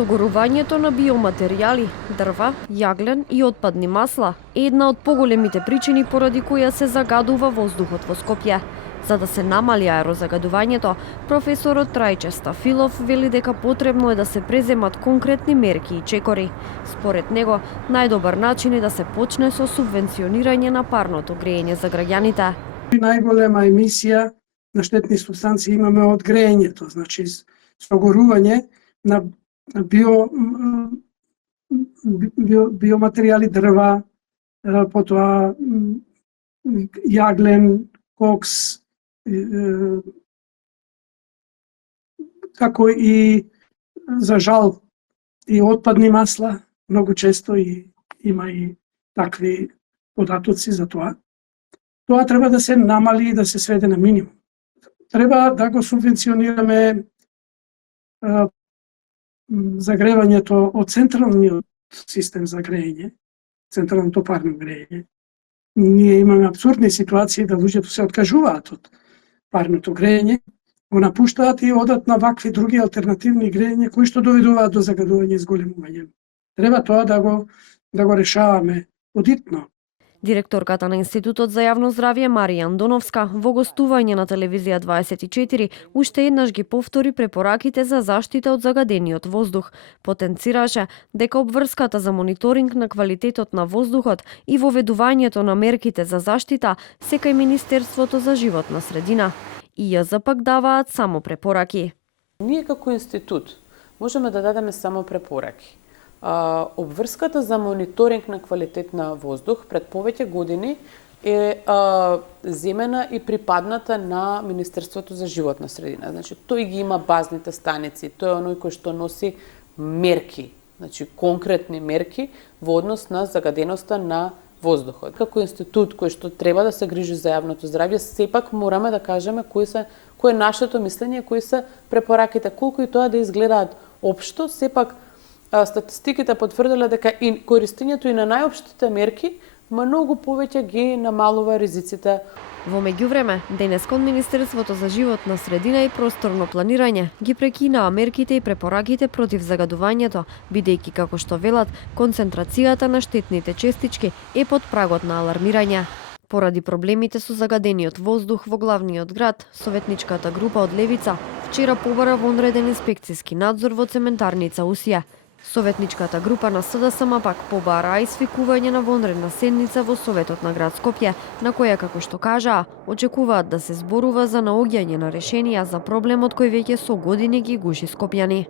Согорувањето на биоматеријали, дрва, јаглен и отпадни масла е една од поголемите причини поради која се загадува воздухот во Скопје. За да се намали аерозагадувањето, професорот Трајче Стафилов вели дека потребно е да се преземат конкретни мерки и чекори. Според него, најдобар начин е да се почне со субвенционирање на парното грејење за граѓаните. Најголема емисија на штетни супстанции имаме од грејењето, значи согорување на биоматеријали, дрва, потоа јаглен, кокс, како и за жал и отпадни масла, многу често има и такви податоци за тоа. Тоа треба да се намали и да се сведе на минимум. Треба да го субвенционираме загревањето од централниот систем за грејење, централното парно грејење. Ние имаме апсурдни ситуации да луѓето се откажуваат од парното грејење, го напуштаат и одат на вакви други алтернативни грејења кои што доведуваат до загадување и зголемување. Треба тоа да го решаваме подитно. Директорката на Институтот за јавно здравје Марија Андоновска во гостување на телевизија 24 уште еднаш ги повтори препораките за заштита од загадениот воздух. Потенцираше дека обврската за мониторинг на квалитетот на воздухот и воведувањето на мерките за заштита се кај Министерството за животна средина. И ја пак даваат само препораки. Ние како институт можеме да дадеме само препораки. Обврската за мониторинг на квалитет на воздух пред повеќе години е земена и припадната на Министерството за животна средина. Значи, тој ги има базните станици, тој е оној кој што носи мерки, значи конкретни мерки во однос на загаденоста на воздухот. Како институт кој што треба да се грижи за јавното здравје, сепак мораме да кажеме кој е нашето мислење, кои се препораките, колку и тоа да изгледаат општо, сепак статистиките потврдиле дека и користењето и на најопштите мерки многу повеќе ги намалува ризиците. Во меѓувреме, денес кон Министерството за животна средина и просторно планирање ги прекинаа мерките и препораките против загадувањето, бидејќи како што велат, концентрацијата на штетните честички е под прагот на алармирање. Поради проблемите со загадениот воздух во главниот град, советничката група од Левица вчера побара вонреден инспекциски надзор во цементарница Усија. Советничката група на СДСМ пак побара и свикување на вонредна седница во Советот на град Скопје, на која, како што кажаа, очекуваат да се зборува за наоѓање на решенија за проблемот кој веќе со години ги гуши скопјани.